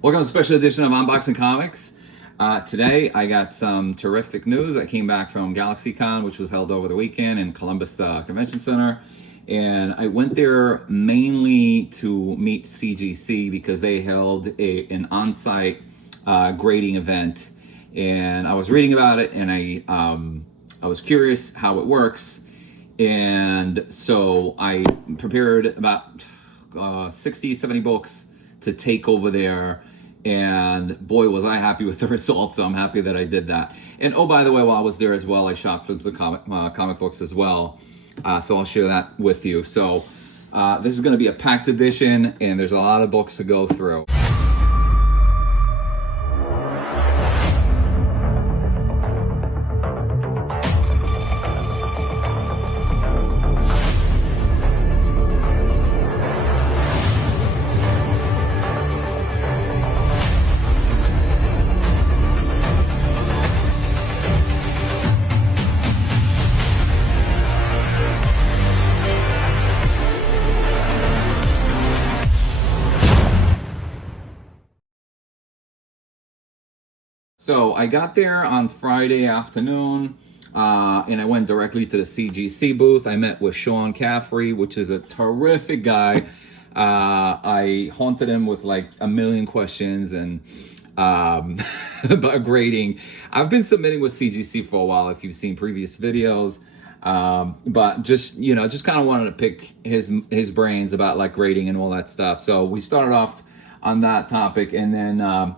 Welcome to a special edition of Unboxing Comics. Today I got some terrific news. I came back from Galaxycon, which was held over the weekend in Columbus Convention Center. And I went there mainly to meet CGC because they held an on-site grading event. And I was reading about it and I was curious how it works. And so I prepared about 60, 70 books to take over there, and boy was I happy with the results. So I'm happy that I did that. And oh, by the way, while I was there as well, I shopped for some comic books as well, so I'll share that with you. So this is going to be a packed edition, and there's a lot of books to go through. So I got there on Friday afternoon, and I went directly to the CGC booth. I met with Sean Caffrey, which is a terrific guy. I haunted him with like a million questions and about grading. I've been submitting with CGC for a while, if you've seen previous videos, but just kind of wanted to pick his brains about like grading and all that stuff. So we started off on that topic, and then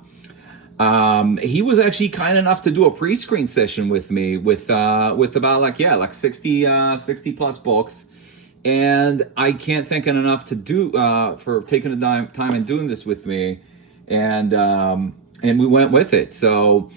he was actually kind enough to do a pre-screen session with me with about like 60 plus books, and I can't thank him enough to do for taking the time and doing this with me, and we went with it. So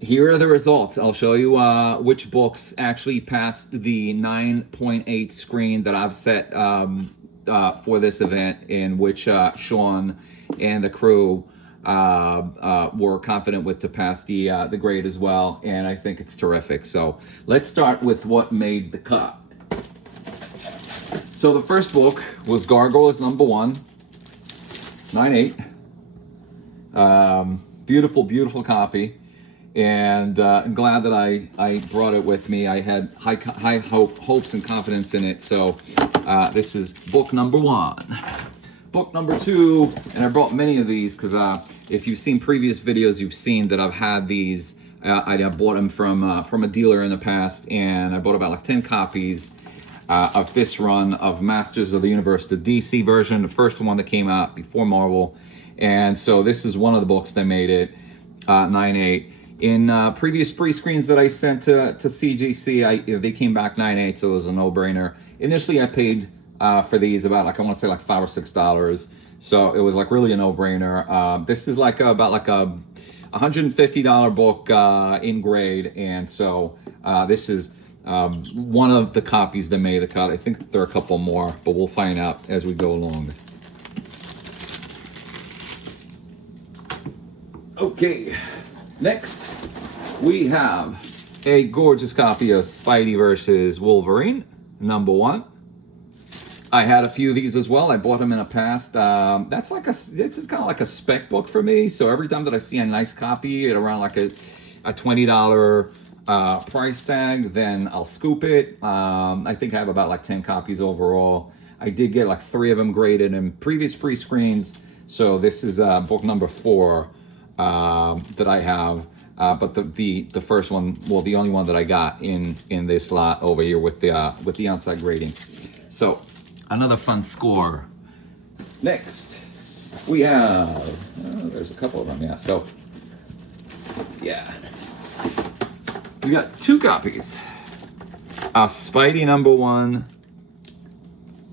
here are the results. I'll show you which books actually passed the 9.8 screen that I've set for this event, in which Sean and the crew were confident with to pass the grade as well, and I think it's terrific. So let's start with what made the cut. So the first book was Gargoyles #1, 9.8. Beautiful copy, and I'm glad that I brought it with me. I had high hopes and confidence in it. So this is book #1. Book #2, and I brought many of these because if you've seen previous videos, you've seen that I've had these. I bought them from a dealer in the past, and I bought about like 10 copies of this run of Masters of the Universe, the DC version, the first one that came out before Marvel. And so this is one of the books that made it 9.8. In previous pre-screens that I sent to CGC, they came back 9.8, so it was a no-brainer. Initially, I paid for these about like, I want to say like $5 or $6, so it was like really a no-brainer. This is like about like a $150 book in grade, and so this is one of the copies that made the cut. I think there are a couple more, but we'll find out as we go along. Okay, next we have a gorgeous copy of Spidey versus Wolverine #1. I had a few of these as well. I bought them in the past. This is kind of like a spec book for me. So every time that I see a nice copy at around like a $20 price tag, then I'll scoop it. I think I have about like 10 copies overall. I did get like 3 of them graded in previous pre-screens. So this is book #4 that I have. But the first one, well, the only one that I got in this lot over here with the on-site grading. So another fun score. Next, we have, there's a couple of them, yeah. So, yeah. We got 2 copies of Spidey #1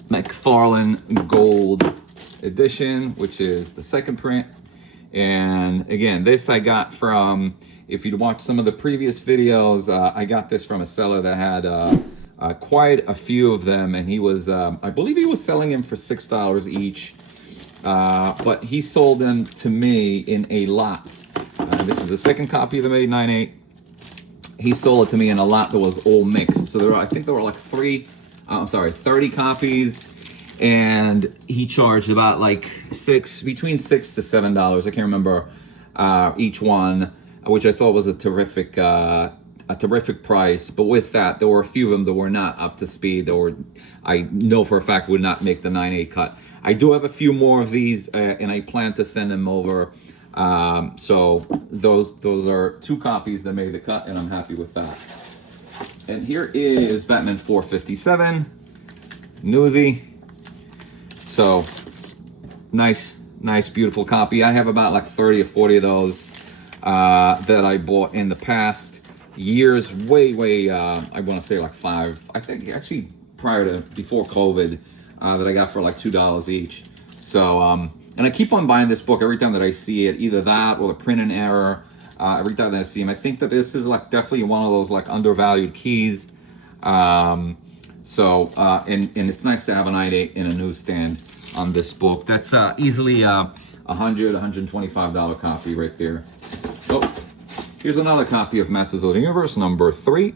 McFarlane Gold Edition, which is the second print. And again, this I got from, if you'd watched some of the previous videos, I got this from a seller that had quite a few of them, and he was, I believe he was selling them for $6 each, but he sold them to me in a lot. This is the second copy of the made 9.8. He sold it to me in a lot that was all mixed. So I think there were like 30 copies, and he charged about like between $6 to $7. I can't remember each one, which I thought was a terrific price. But with that, there were a few of them that were not up to speed. I know for a fact would not make the 9/8 cut. I do have a few more of these, and I plan to send them over. So those are 2 copies that made the cut, and I'm happy with that. And here is Batman 457, Newsy. So nice, beautiful copy. I have about like 30 or 40 of those that I bought in the past years, way, I want to say like 5, I think actually before COVID, that I got for like $2 each. So, and I keep on buying this book every time that I see it, either that or the print in error. Every time that I see him, I think that this is like definitely one of those like undervalued keys. And it's nice to have an 9/8 in a newsstand on this book. That's easily $100, $125 copy right there. Oh, here's another copy of Masters of the Universe number 3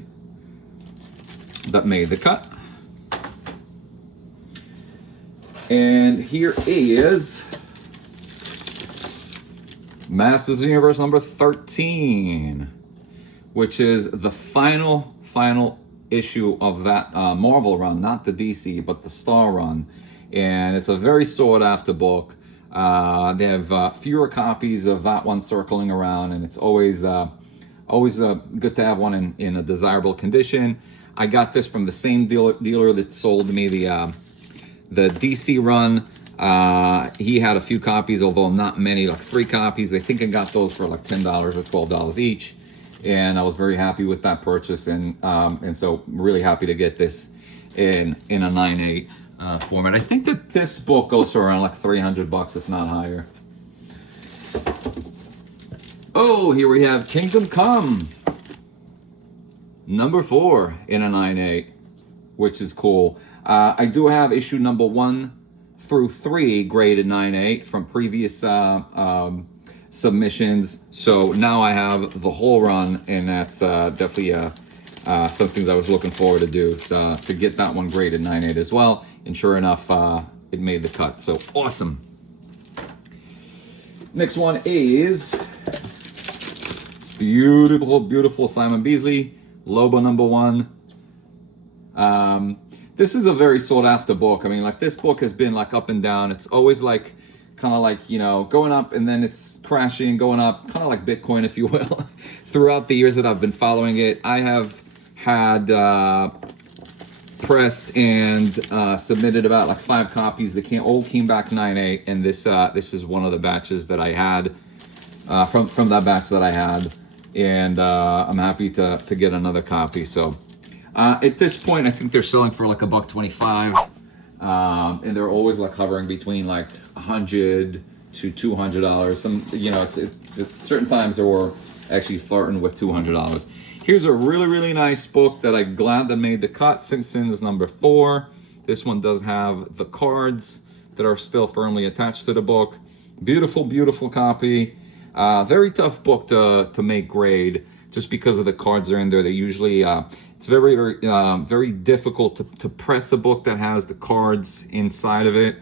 that made the cut. And here is Masters of the Universe number 13, which is the final issue of that Marvel run, not the DC, but the Star run. And it's a very sought after book. They have fewer copies of that one circling around, and it's always good to have one in a desirable condition. I got this from the same dealer that sold me the DC run. He had a few copies, although not many, like 3 copies. I think I got those for like $10 or $12 each, and I was very happy with that purchase, and so really happy to get this in a 9/8 format. I think that this book goes for around like $300, if not higher. Oh, here we have Kingdom Come number 4 in a 9/8, which is cool. I do have issue number 1 through 3 graded 9/8 from previous submissions. So now I have the whole run, and that's definitely something that I was looking forward to do, to get that one graded 9/8 as well. And sure enough, it made the cut. So awesome. Next one is beautiful Simon Beasley, Lobo number 1. This is a very sought after book. I mean, like, this book has been like up and down. It's always like kind of like, you know, going up and then it's crashing, going up, kind of like Bitcoin, if you will. Throughout the years that I've been following it, I have had pressed and submitted about like 5 copies that all came back 9/8, and this is one of the batches that I had from that batch that I had, and I'm happy to get another copy. So at this point, I think they're selling for like $125, and they're always like hovering between like $100 to $200. Some, you know, it's certain times they were actually flirting with $200. Here's a really nice book that I'm glad that made the cut. Simpsons number 4. This one does have the cards that are still firmly attached to the book. Beautiful copy. Very tough book to make grade, just because of the cards are in there. They usually it's very difficult to press a book that has the cards inside of it,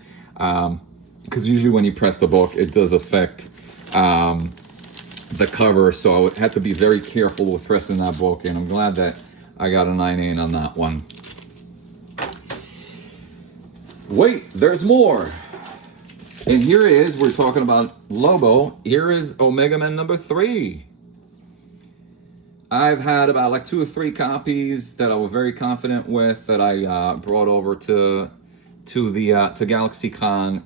because usually when you press the book, it does affect the cover. So I would have to be very careful with pressing that book, and I'm glad that I got a 9/8 on that one. Wait, there's more. And here is, we're talking about Lobo. Here is Omega Man number 3. I've had about like 2 or 3 copies that I was very confident with, that I brought over to Galaxycon,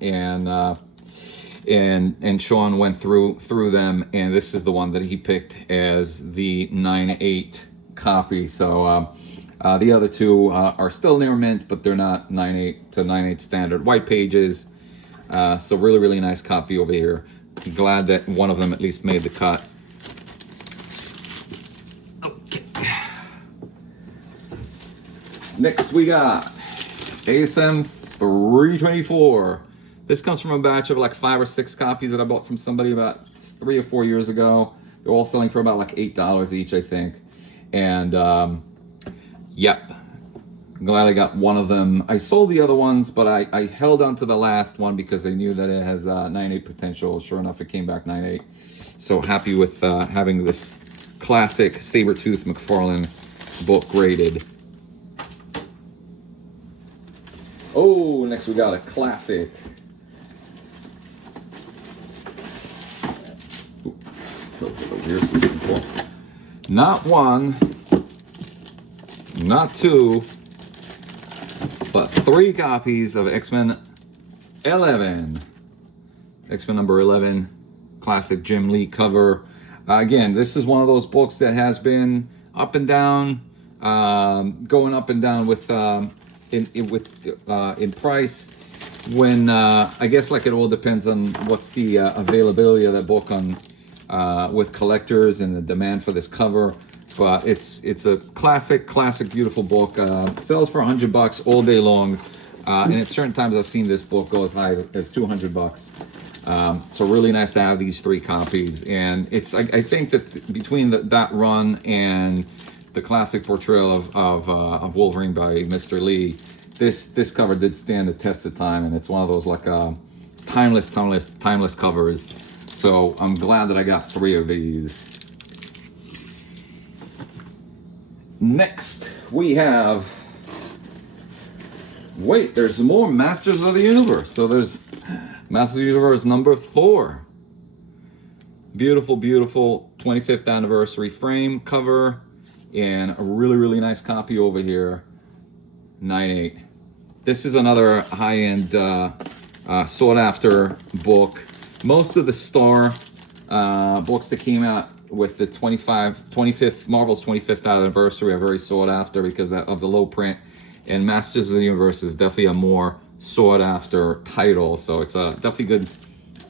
and Sean went through them, and this is the one that he picked as the 9/8 copy. So the other 2 are still near mint, but they're not 9/8 to 9/8 standard white pages. So really nice copy over here. Glad that one of them at least made the cut. Okay. Next we got ASM 324. This comes from a batch of like 5 or 6 copies that I bought from somebody about 3 or 4 years ago. They're all selling for about like $8 each, I think. And yep, I'm glad I got one of them. I sold the other ones, but I held on to the last one because I knew that it has 9.8 potential. Sure enough, it came back 9.8. So happy with having this classic Sabretooth McFarlane book graded. Oh, next we got a classic. Not one, not two, but 3 copies of X-Men 11. X-Men number 11, classic Jim Lee cover. Again, this is one of those books that has been up and down, going up and down with in price. When I guess like it all depends on what's the availability of that book on with collectors and the demand for this cover. But it's a classic beautiful book. Sells for $100 all day long, and at certain times I've seen this book go as high as $200. So really nice to have these 3 copies. And it's I think that between that run and the classic portrayal of Wolverine by Mr. Lee, this cover did stand the test of time, and it's one of those like timeless covers. So I'm glad that I got 3 of these. Next we have, wait, there's more Masters of the Universe. So there's Masters of the Universe number 4. Beautiful 25th anniversary frame cover, and a really nice copy over here, 9.8. This is another high-end sought after book. Most of the Star books that came out with the Marvel's 25th anniversary are very sought after because of the low print, and Masters of the Universe is definitely a more sought after title, so it's a definitely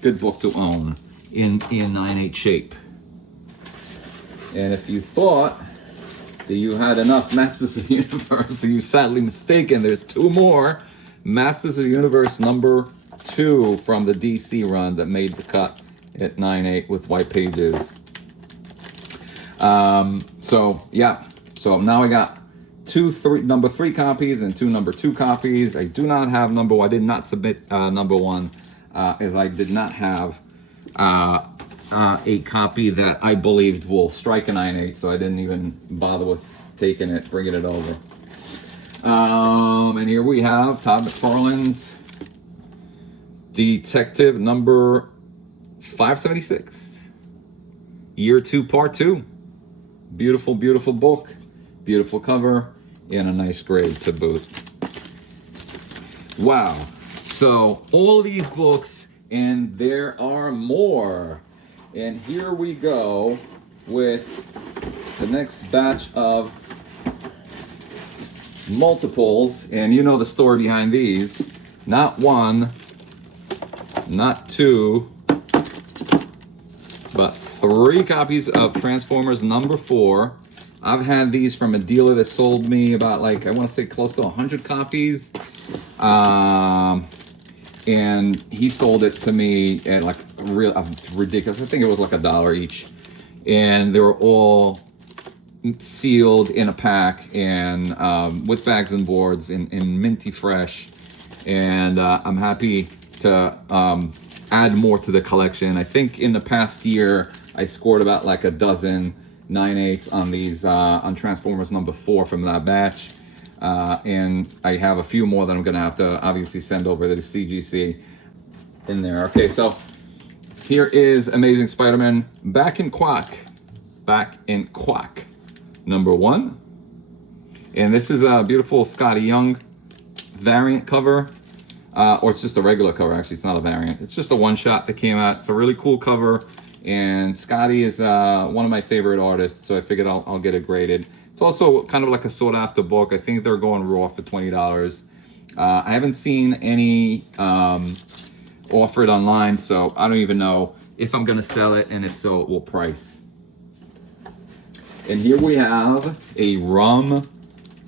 good book to own in 9.8 shape. And if you thought that you had enough Masters of the Universe, you're sadly mistaken. There's 2 more. Masters of the Universe number 2 from the DC run that made the cut at 9.8 with white pages. So yeah, so now I got number 3 copies and 2 number 2 copies. I do not have number 1. I did not submit number 1 as I did not have a copy that I believed will strike a 9.8, so I didn't even bother with taking it, bringing it over. And here we have Todd McFarlane's Detective number 576, Year 2, Part 2. Beautiful book, beautiful cover, and a nice grade to boot. Wow. So all these books, and there are more. And here we go with the next batch of multiples. And you know the story behind these. Not 1, not 2, but 3 copies of Transformers number 4. I've had these from a dealer that sold me about, like, I want to say close to 100 copies. And he sold it to me at like ridiculous. I think it was like $1 each. And they were all sealed in a pack and with bags and boards in minty fresh. And I'm happy to add more to the collection. I think in the past year, I scored about like a dozen 9.8s on these, on Transformers number 4 from that batch. And I have a few more that I'm gonna have to obviously send over to the CGC in there. Okay, so here is Amazing Spider-Man Back in Quack number 1. And this is a beautiful Scotty Young variant cover, or it's just a regular cover. Actually, it's not a variant. It's just a one-shot that came out. It's a really cool cover, and Scotty is one of my favorite artists, so I figured I'll get it graded. It's also kind of like a sought after book. I think they're going raw for $20. I haven't seen any offered online, so I don't even know if I'm gonna sell it, and if so, at what price. And here we have a ROM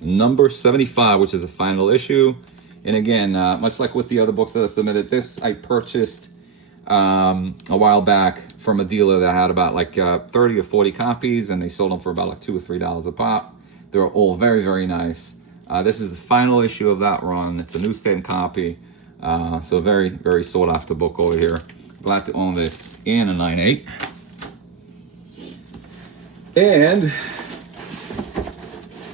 number 75, which is a final issue. And again, much like with the other books that I submitted, this I purchased a while back from a dealer that had about like 30 or 40 copies, and they sold them for about like $2 or $3 a pop. They were all very, very nice. This is the final issue of that run. It's a newsstand copy. So very, very sought after book over here. Glad to own this in a 9.8. And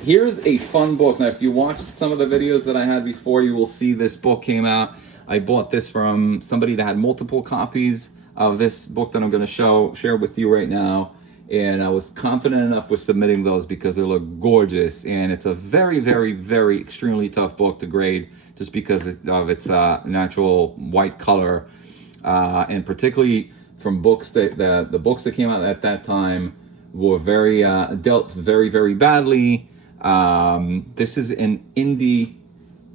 here's a fun book. Now, if you watched some of the videos that I had before, you will see this book came out. I bought this from somebody that had multiple copies of this book that I'm going to share with you right now. And I was confident enough with submitting those because they look gorgeous. And it's a very, very, very extremely tough book to grade just because of its natural white color. And particularly from books that the books that came out at that time were very dealt very, very badly. This is an indie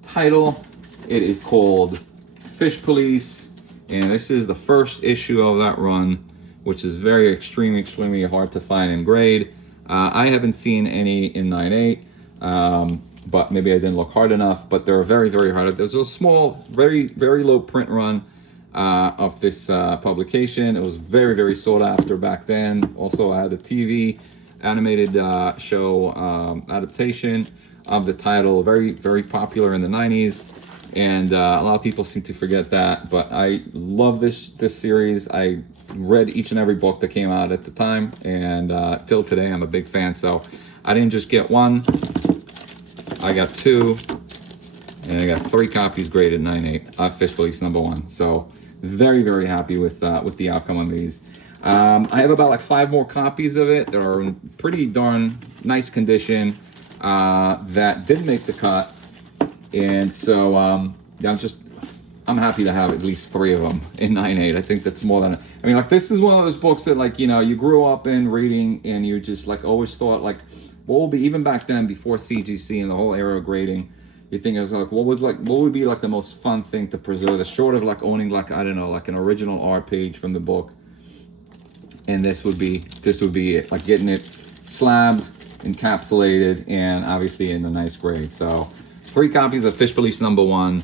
title. It is called Fish Police, and this is the first issue of that run, which is very extremely hard to find and grade. I haven't seen any in 9.8, but maybe I didn't look hard enough. But they're very, very hard. There's a small, very, very low print run of this publication. It was very, very sought after back then. Also, I had a TV animated show adaptation of the title, very, very popular in the 90s. And a lot of people seem to forget that, but I love this series. I read each and every book that came out at the time, and till today I'm a big fan. So I didn't just get one, I got two, and I got 3 copies graded 9.8, Fish Police #1. So very, very happy with the outcome on these. I have about like 5 more copies of it that are in pretty darn nice condition that didn't make the cut. And so I'm happy to have at least 3 of them in 9.8. I think that's more than, I mean, like, this is one of those books that, like, you know, you grew up in reading and you just like always thought, like, what will be, even back then before CGC and the whole era of grading, you think it was like, what would be like the most fun thing to preserve, the short of like owning, like, I don't know, like an original art page from the book. And this would be it, like getting it slabbed, encapsulated, and obviously in a nice grade. So 3 copies of Fish Police #1.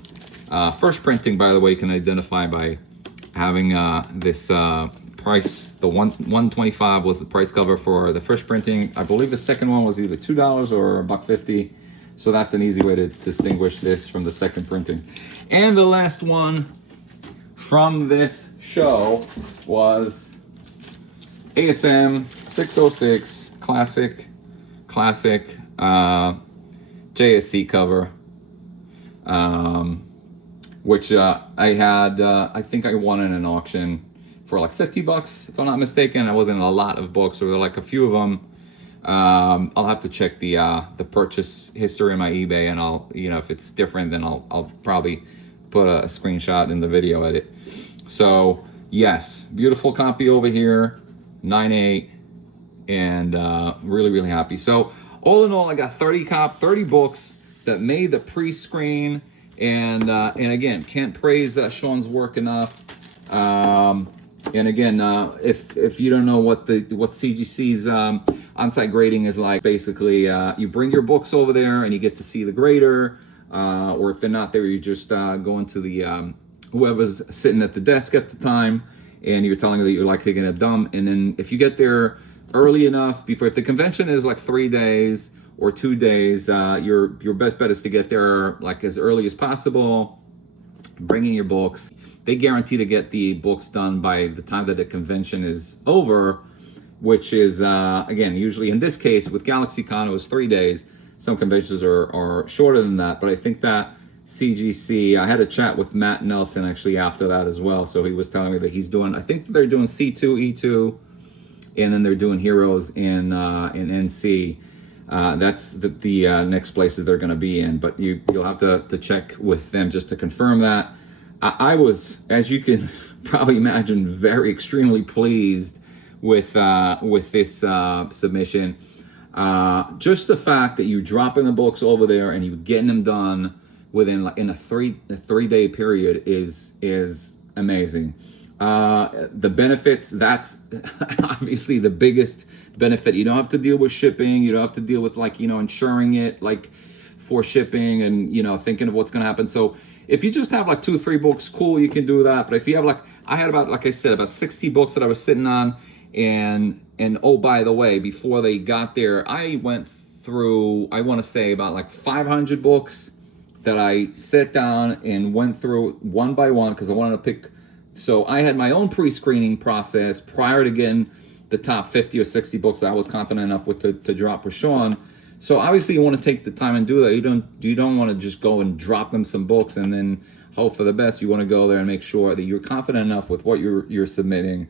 First printing, by the way, you can identify by having this price. The $125 was the price cover for the first printing. I believe the second one was either $2 or $1.50. So that's an easy way to distinguish this from the second printing. And the last one from this show was ASM 606 classic JSC cover, which I had, I think I won in an auction for like $50, if I'm not mistaken. I wasn't in a lot of books, or there were like a few of them. I'll have to check the purchase history on my eBay, and I'll, you know, if it's different, then I'll probably put a screenshot in the video edit. So yes, beautiful copy over here, 9.8, and really, really happy. So all in all, I got 30 books that made the pre-screen, and again, can't praise Sean's work enough. And again, if you don't know what CGC's on-site grading is like, basically you bring your books over there and you get to see the grader, or if they're not there, you just go into the whoever's sitting at the desk at the time, and you're telling them that you're likely going to dump. And then if you get there early enough, before, if the convention is like 3 days or 2 days, your best bet is to get there like as early as possible, bringing your books. They guarantee to get the books done by the time that the convention is over, which is, again, usually in this case with Galaxycon, it was 3 days. Some conventions are shorter than that, but I think that CGC, I had a chat with Matt Nelson actually after that as well. So he was telling me that he's doing, I think they're doing C2, E2, and then they're doing Heroes in NC. That's the next places they're going to be in, but you'll have to check with them just to confirm that. I was, as you can probably imagine, very extremely pleased with this submission. Just the fact that you're dropping the books over there and you're getting them done within in a three-day period is amazing. The benefits, that's obviously the biggest benefit. You don't have to deal with shipping. You don't have to deal with, like, you know, insuring it like for shipping and, you know, thinking of what's going to happen. So if you just have like 2 or 3 books, cool, you can do that. But if you have, like, I had about, like I said, about 60 books that I was sitting on, and oh, by the way, before they got there, I went through, I want to say about like 500 books that I sat down and went through one by one because I wanted to pick. So I had my own pre-screening process prior to getting the top 50 or 60 books that I was confident enough with to drop with Sean. So obviously you want to take the time and do that. You don't want to just go and drop them some books and then hope for the best. You want to go there and make sure that you're confident enough with what you're submitting.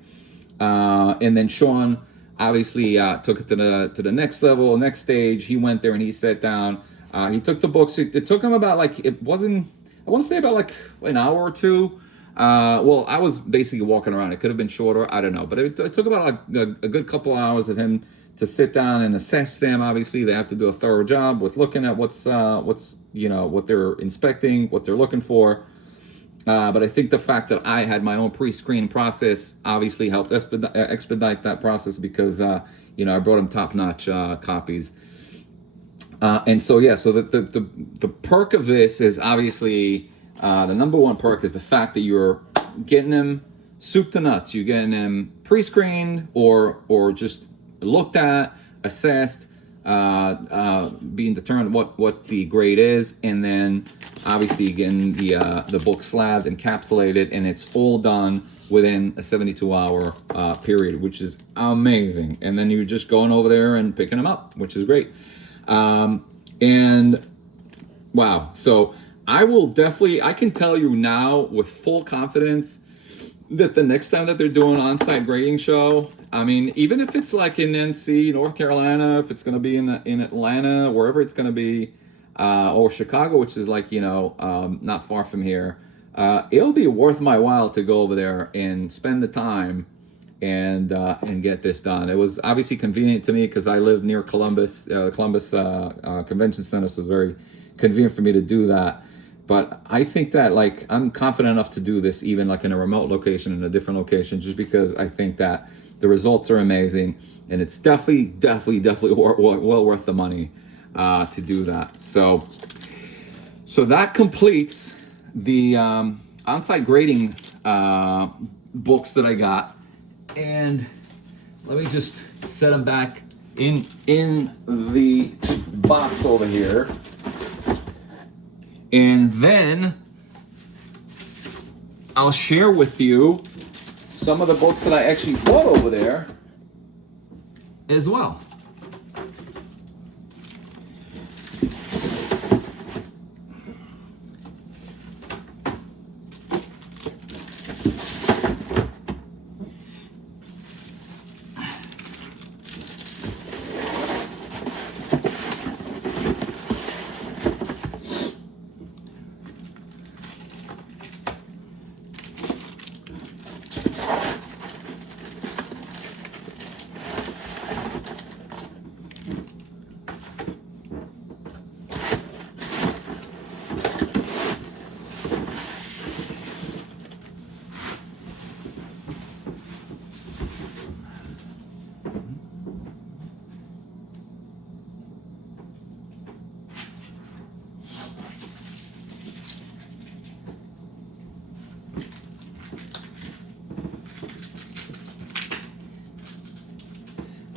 And then Sean obviously took it to the next level, next stage. He went there and he sat down. He took the books. It took him about like, it wasn't, I want to say about like an hour or two. Well, I was basically walking around. It could have been shorter. I don't know. But it took about like a good couple hours of him to sit down and assess them. Obviously, they have to do a thorough job with looking at what's what they're inspecting, what they're looking for. But I think the fact that I had my own pre-screen process obviously helped expedite that process because I brought him top-notch copies. And so so the perk of this is obviously the number one perk is the fact that you're getting them soup to nuts. You're getting them pre-screened or just looked at, assessed, being determined what the grade is, and then obviously getting the book slabbed, encapsulated, and it's all done within a 72-hour period, which is amazing. And then you're just going over there and picking them up, which is great. And wow, so I can tell you now with full confidence that the next time that they're doing an on-site grading show, I mean, even if it's like in NC, North Carolina, if it's going to be in Atlanta, wherever it's going to be, or Chicago, which is like, not far from here, it'll be worth my while to go over there and spend the time and get this done. It was obviously convenient to me because I live near Columbus Convention Center, so it's very convenient for me to do that. But I think that like I'm confident enough to do this even like in a remote location, in a different location, just because I think that the results are amazing and it's definitely well worth the money to do that. So that completes the on-site grading books that I got. And let me just set them back in the box over here. And then I'll share with you some of the books that I actually bought over there as well.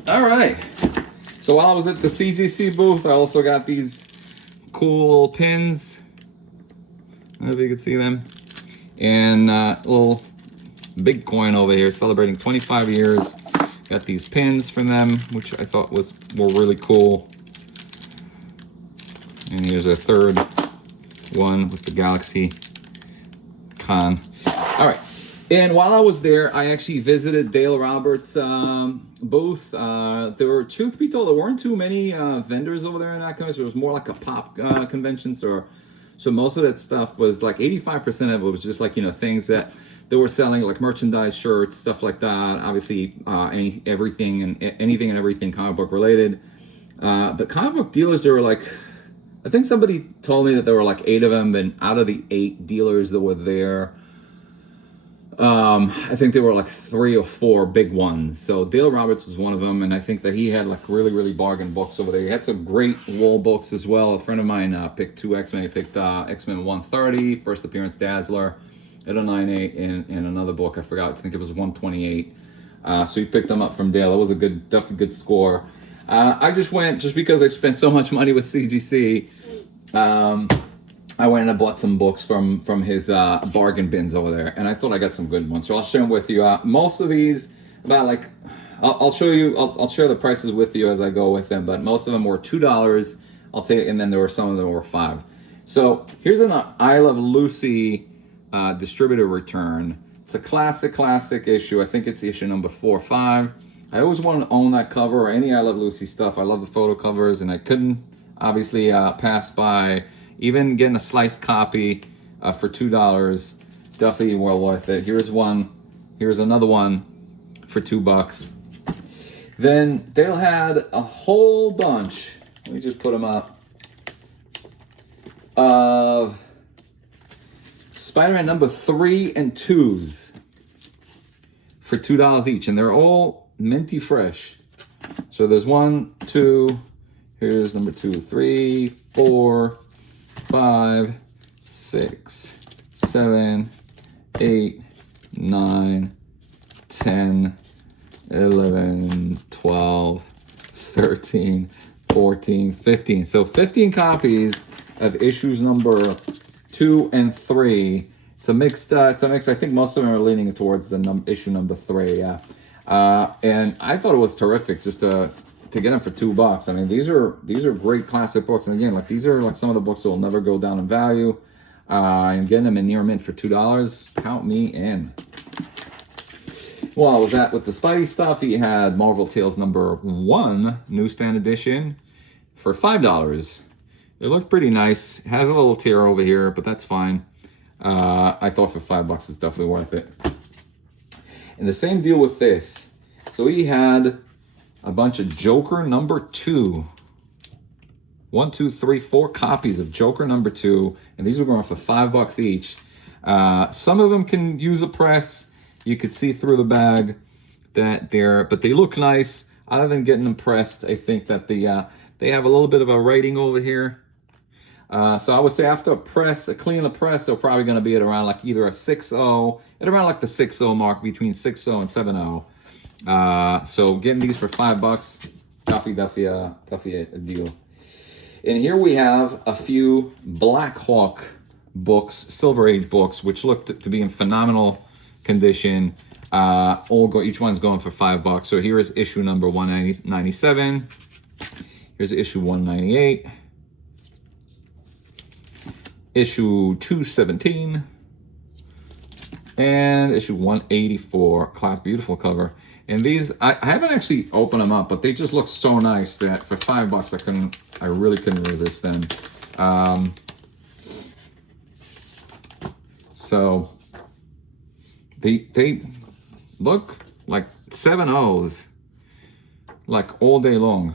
All right, so while I was at the CGC booth, I also got these cool pins. I don't know if you can see them. And a little big coin over here, celebrating 25 years. Got these pins from them, which I thought were really cool. And here's a third one with the Galaxycon. All right. And while I was there, I actually visited Dale Roberts' booth. There were, truth be told, there weren't too many vendors over there in that convention. It was more like a pop convention. So most of that stuff was like 85% of it was just like, things that they were selling, like merchandise, shirts, stuff like that. Obviously, anything and everything comic book related. But comic book dealers, there were like, I think somebody told me that there were like 8 of them, and out of the 8 dealers that were there, I think there were like 3 or 4 big ones. So Dale Roberts was one of them, and I think that he had like really bargain books over there. He had some great wall books as well. A friend of mine picked 2 X-Men. He picked X-Men 130, First Appearance Dazzler, at a 9.8, and another book, I forgot, I think it was 128. So he picked them up from Dale. It was definitely good score. I just went, just because I spent so much money with CGC, I went and I bought some books from his bargain bins over there, and I thought I got some good ones. So I'll share them with you. Most of these, about like, I'll show you, I'll share the prices with you as I go with them, but most of them were $2. I'll tell you, and then there were some of them were $5. So here's an I Love Lucy distributor return. It's a classic issue. I think it's issue number 4 or 5. I always wanted to own that cover or any I Love Lucy stuff. I love the photo covers, and I couldn't obviously pass by even getting a sliced copy for $2. Definitely well worth it. Here's one. Here's another one for $2. Then Dale had a whole bunch. Let me just put them up. Of Spider-Man number 3 and 2s for $2 each, and they're all minty fresh. So there's 1, 2, here's number 2, 3, 4, 5, 6, 7, 8, 9, 10, 11, 12, 13, 14, 15. So 15 copies of issues number 2 and 3. It's a mixed. I think most of them are leaning towards the issue number 3. Yeah, and I thought it was terrific just to get them for $2. I mean, these are great classic books, and again, like these are like some of the books that will never go down in value. And getting them in near mint for $2, count me in. Well, I was at with the Spidey stuff. He had Marvel Tales number 1 newsstand edition for $5. It looked pretty nice. It has a little tear over here, but that's fine. I thought for $5 it's definitely worth it. And the same deal with this. So he had a bunch of Joker number 2. 1, 2, 3, 4 copies of Joker number 2, and these were going for $5 each. Some of them can use a press. You could see through the bag that but they look nice. Other than getting them pressed, I think that they have a little bit of a writing over here. So I would say after a clean the press, they're probably going to be at around like either a 6.0, at around like the 6.0 mark, between 6.0 and 7.0. So getting these for $5, definitely a deal. And here we have a few Black Hawk books, Silver Age books, which look to be in phenomenal condition. Each one's going for $5. So here is issue number 197. Here's issue 198. Issue 217. And issue 184. Beautiful cover. And these, I haven't actually opened them up, but they just look so nice that for $5, I really couldn't resist them. So they look like 7.0s, like all day long.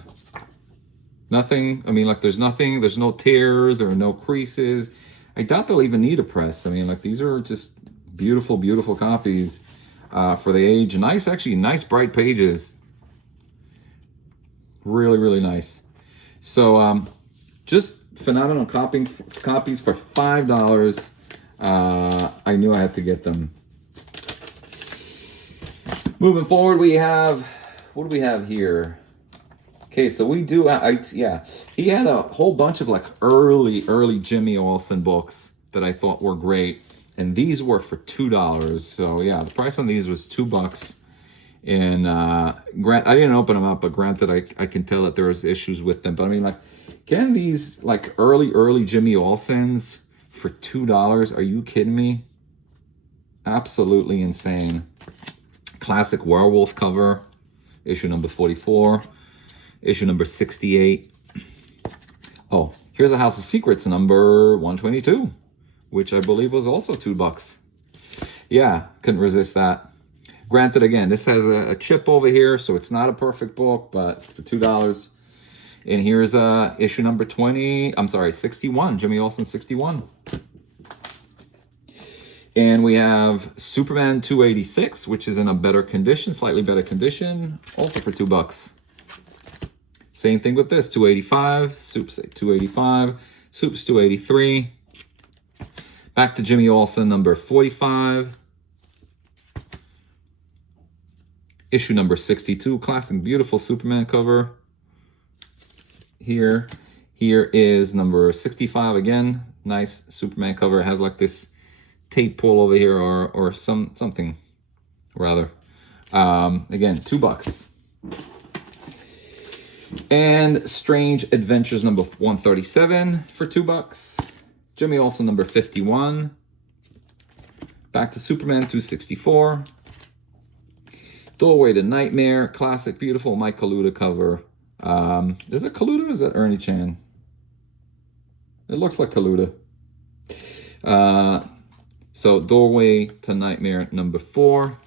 Nothing, I mean, like there's no tears, there are no creases. I doubt they'll even need a press. I mean, like these are just beautiful, beautiful copies for the age. Nice bright pages. Really, really nice. So just phenomenal copies for $5. I knew I had to get them. Moving forward, we have, what do we have here? Okay, so we do, he had a whole bunch of like early Jimmy Olsen books that I thought were great. And these were for $2. So yeah, the price on these was $2. And I didn't open them up, but granted, I can tell that there was issues with them. But I mean, like, can these like early Jimmy Olsens for $2? Are you kidding me? Absolutely insane. Classic werewolf cover, issue number 44, issue number 68. Oh, here's a House of Secrets number 122, which I believe was also $2. Yeah, couldn't resist that. Granted, again, this has a chip over here, so it's not a perfect book, but for $2. And here's issue number 61, Jimmy Olsen 61. And we have Superman 286, which is in a better condition, slightly better condition, also for $2. Same thing with this, 285, Supes 285, Supes 283. Back to Jimmy Olsen, number 45. Issue number 62, classic, beautiful Superman cover. here. Here is number 65 again. Nice Superman cover. It has like this tape pull over here or something rather. Again, $2. And Strange Adventures number 137 for $2. Jimmy Olsen number 51. Back to Superman 264. Doorway to Nightmare, classic, beautiful Mike Kaluta cover. Is it Kaluta or is that Ernie Chan? It looks like Kaluta. So Doorway to Nightmare number 4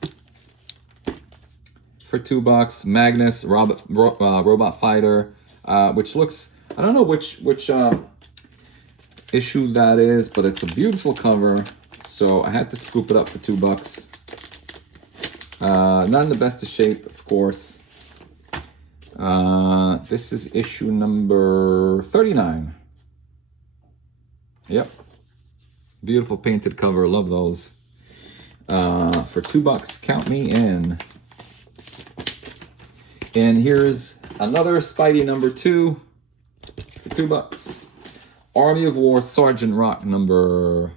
for $2. Magnus, Robot Fighter, which looks, I don't know which issue that is, but it's a beautiful cover. So I had to scoop it up for $2. Not in the best of shape, of course. This is issue number 39. Yep. Beautiful painted cover. Love those. For $2. Count me in. And here's another Spidey number 2 for $2. Army of War Sergeant Rock number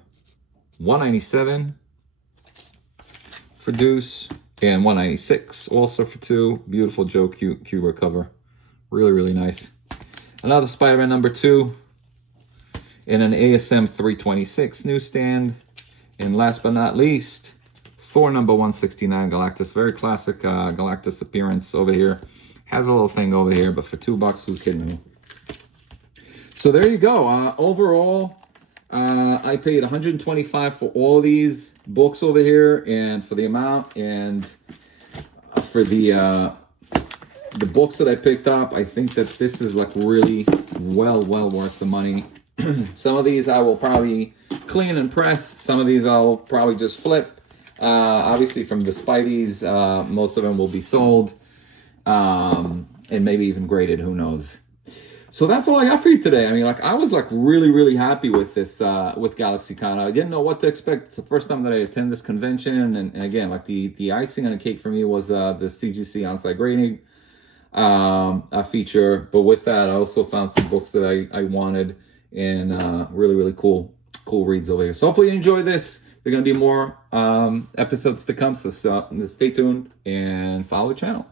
197 for Deuce. And 196 also for $2. Beautiful Joe Kubert cover. Really, really nice. Another Spider-Man number 2. In an ASM 326 newsstand. And last but not least, Thor number 169 Galactus. Very classic Galactus appearance over here. Has a little thing over here, but for $2, who's kidding me? So there you go. Overall, I paid $125 for all these books over here, and for the amount, and for the books that I picked up, I think that this is like really well worth the money. Some of these I will probably clean and press. Some of these I'll probably just flip. Obviously from the Spideys, most of them will be sold, and maybe even graded, who knows. So that's all I got for you today. I mean, like, I was like really happy with this, with Galaxycon. I didn't know what to expect. It's the first time that I attend this convention. And again, like the icing on the cake for me was the CGC on-site grading feature. But with that, I also found some books that I wanted, and really cool reads over here. So hopefully you enjoy this. There are going to be more episodes to come. So stay tuned and follow the channel.